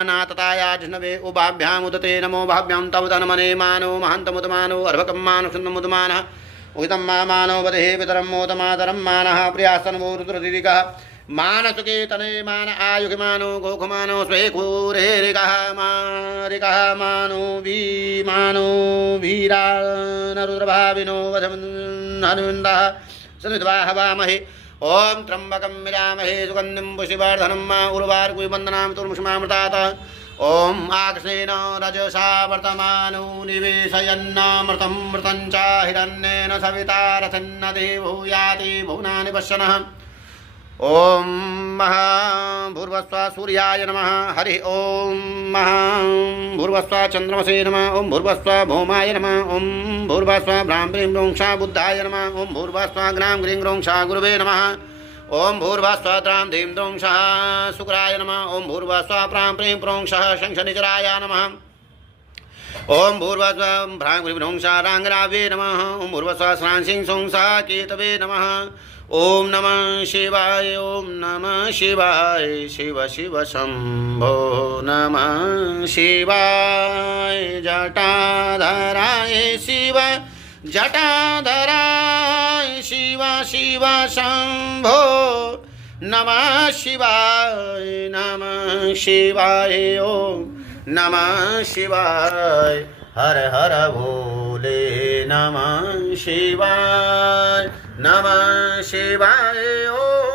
ततायाजनवे उभाभ्याम उदते नमो भाभ्यां तव तन्मने मानो महन्तमुदमानो अर्भकं मानो सुन्दमुदमानः उदितं मानो वदेः पितरं मोदमातरं मानः प्रियास्तन्वो रुद्रदिदिकः मानसुके तने मान आयुषमानो गोखमानो स्वेकूरेरिकः मारिकः मानो वीरा नरुद्रभाविनो वधमन्हनुन्दः सन्विद्वा हवामहे ओम त्र्यंबकं यजामहे सुगन्धिं पुष्टिवर्धनं उर्वारुकवन्दनां तुर्मुषमामृतात् ओम आकृष्णेन रजसा वर्तमानो निवेशयन्नामृतं मृतं च हिरण्येन सविता रथन्न देवो भुवनानि पश्यनः ओम महाभूर्वस्व सूर्याय नमः हरि ओम महाभूर्वस्व चंद्रमसे नमः ओम भूर्वस्व भौमाय नमः ओम भूर्वस्व ब्राह्मणीं रोंक्षा बुद्धाय नमः ओम भूर्वस्व ग्रां ग्रीं रोंक्षा गुरुवे नमः ओम भूर्वस्व त्रां धीं रोंक्षा शुक्राय नमः ओम भूर्वस्व प्रां प्रीं प्रोंक्षः शंखनिचराय नमः ओम भूर्वस्व भ्रां ग्रीं रोंक्षा रांगरावे नमः ओम भूर्वस्व स्रां सिंह सोंक्षा केतवे नमः ओम नमः शिवाय ओम नमः शिवाय शिव शिव शंभो नमः शिवाय जटाधराय शिव जटाधराय शिव शिव शंभो नमः शिवाय ओम नमः शिवाय हर हर भोले नमः शिवाय ओम